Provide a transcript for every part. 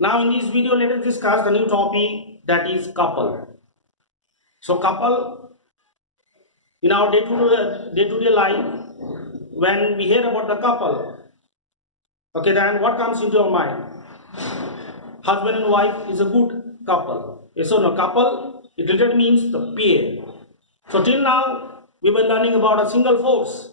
Now in this video, let us discuss the new topic, that is couple. So couple, in our day-to-day life, when we hear about the couple, okay, then what comes into your mind? Husband and wife is a good couple. Yes or no? Couple, it literally means the pair. So till now, we were learning about a single force.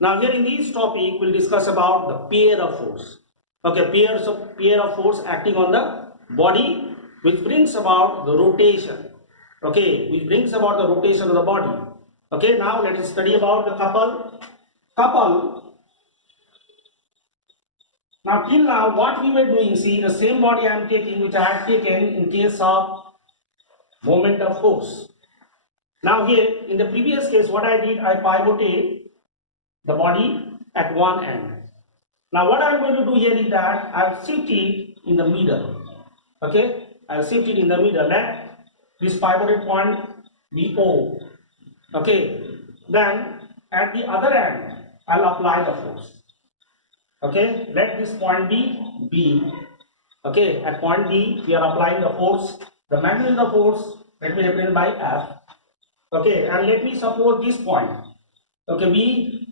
Now here in this topic, we'll discuss about the pair of force. Okay, pair of force acting on the body, which brings about the rotation. Okay, which brings about the rotation of the body. Okay, now let us study about the couple. Couple. Now till now, what we were doing, see the same body I am taking, which I had taken in case of moment of force. Now here, in the previous case, what I did, I pivoted the body at one end. Now what I am going to do here is that I have shifted in the middle. Okay, I have shifted in the middle. Let this pivoted point be O. Okay, then at the other end, I'll apply the force. Okay, let this point be B. Okay, at point B, we are applying the force. The magnitude of the force, let me represent by F. Okay, and let me suppose this point. Okay, B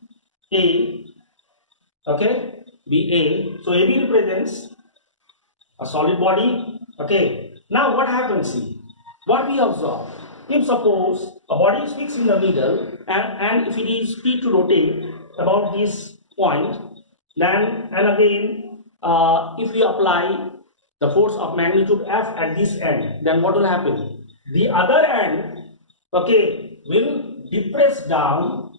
A. Okay, B A. So AB represents a solid body. Okay, now what happens? See, what we observe. If suppose a body is fixed in the middle, and if it is free to rotate about this point, then and again, if we apply the force of magnitude F at this end, then what will happen? The other end, okay, will depress down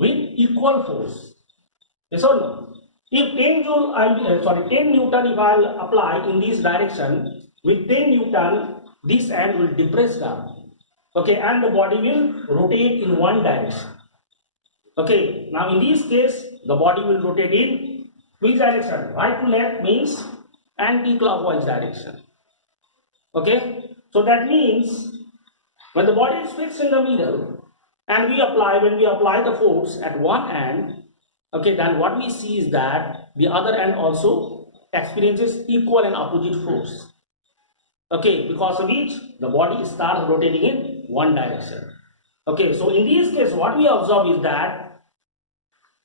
with equal force. Yes or no? If 10 joule, 10 Newton, if I will apply in this direction, with 10 Newton, this end will depress down. Okay, and the body will rotate in one direction. Okay, now in this case, the body will rotate in which direction? Right to left means anti-clockwise direction. Okay, so that means when the body is fixed in the middle and when we apply the force at one end, okay, then what we see is that the other end also experiences equal and opposite force. Okay, because of which the body starts rotating in one direction. Okay, so in this case, what we observe is that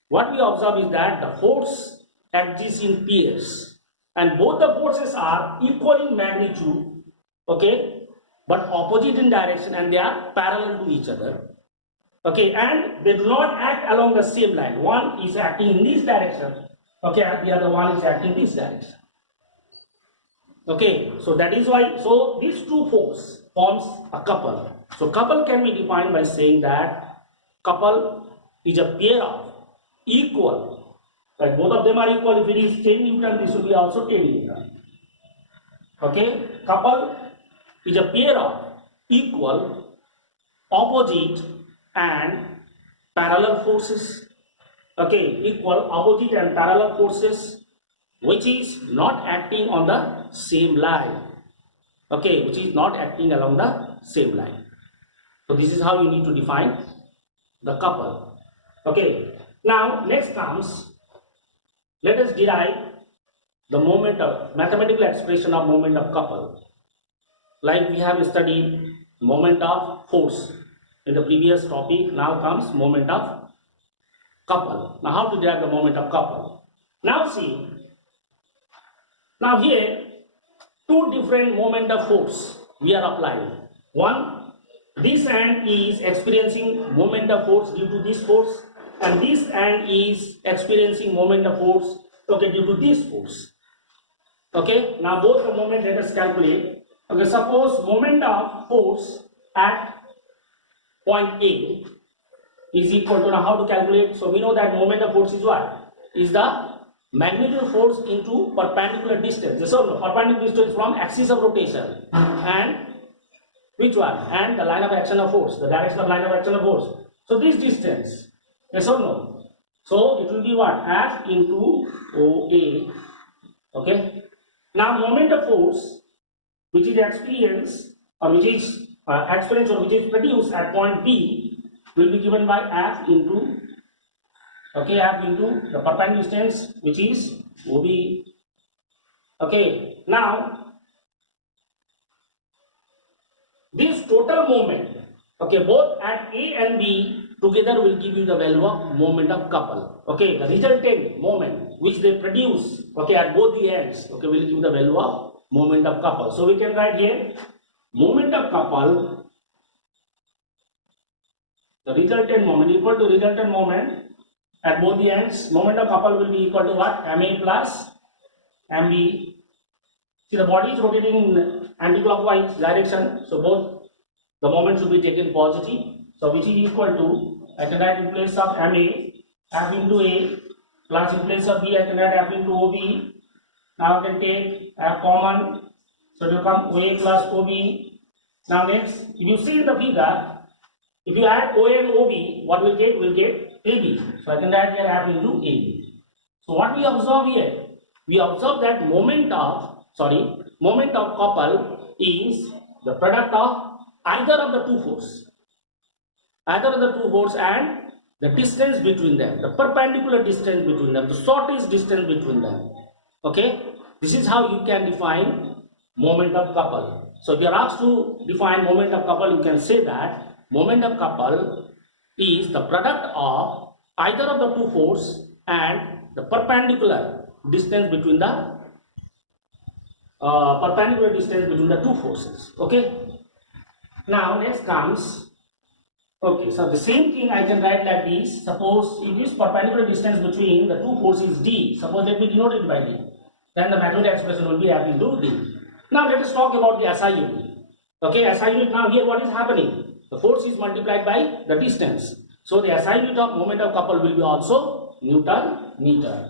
the force exists in pairs, and both the forces are equal in magnitude, okay, but opposite in direction, and they are parallel to each other. Okay, and they do not act along the same line. One is acting in this direction, okay, and the other one is acting in this direction. Okay, so that is why, so these two forces forms a couple. So couple can be defined by saying that couple is a pair of equal, like both of them are equal. If it is 10 Newton, this will be also 10 Newton. Okay, couple is a pair of equal, opposite and parallel forces. Okay, equal, opposite and parallel forces, which is not acting on the same line. Okay, which is not acting along the same line. So this is how you need to define the couple. Okay, now next comes, let us derive the moment of mathematical expression of moment of couple. Like we have studied moment of force in the previous topic, now comes moment of couple. Now how to derive the moment of couple? Now see, now here two different moment of force we are applying. One, this end is experiencing moment of force due to this force, and this end is experiencing moment of force, okay, due to this force. Okay, now both the moment, let us calculate. Okay, suppose moment of force at point A is equal to, now how to calculate? So we know that moment of force is what? Is the magnitude force into perpendicular distance. So no, perpendicular distance from axis of rotation, and which one? And the line of action of force, the direction of line of action of force. So this distance, yes or no? So it will be what? F into OA. Okay. Now moment of force which is experienced or which is produced at point B will be given by F into, okay, F into the perpendicular distance which is OB Okay, now this total moment, okay, both at A and B together will give you the value of moment of couple. Okay, the resultant moment which they produce, okay, at both the ends, okay, will give the value of moment of couple. So we can write here moment of couple, the resultant moment equal to resultant moment at both the ends. Moment of couple will be equal to what? MA plus MB. See, the body is rotating in anti-clockwise direction, so both the moment should be taken positive. So which is equal to, I can write in place of MA, F into A, plus in place of B, I can write F into OB. Now I can take F common, so it will come OA plus OB. Now next, if you see in the figure, if you add OA and OB, what we'll get? We'll get AB. So I can write here F into AB. So what we observe here? We observe that moment of couple is the product of either of the two forces. Either of the two forces and the distance between them, the perpendicular distance between them, the shortest distance between them. Okay, this is how you can define moment of couple. So if you are asked to define moment of couple, you can say that moment of couple is the product of either of the two forces and the perpendicular distance between the two forces. Okay, now next comes, okay, so the same thing I can write like this. Suppose if this perpendicular distance between the two forces is d, suppose let me denote it by d, then the mathematical expression will be F into d. Now let us talk about the SI unit. Okay, SI unit, now here what is happening? The force is multiplied by the distance. So the SI unit of moment of couple will be also Newton meter.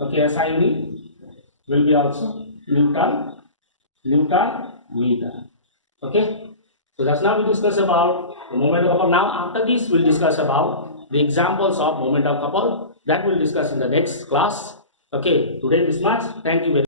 Okay, SI unit will be also Newton meter. Okay, so that's now we discuss about the moment of couple. Now after this we'll discuss about the examples of moment of couple. That we'll discuss in the next class. Okay, today this much. Thank you very much.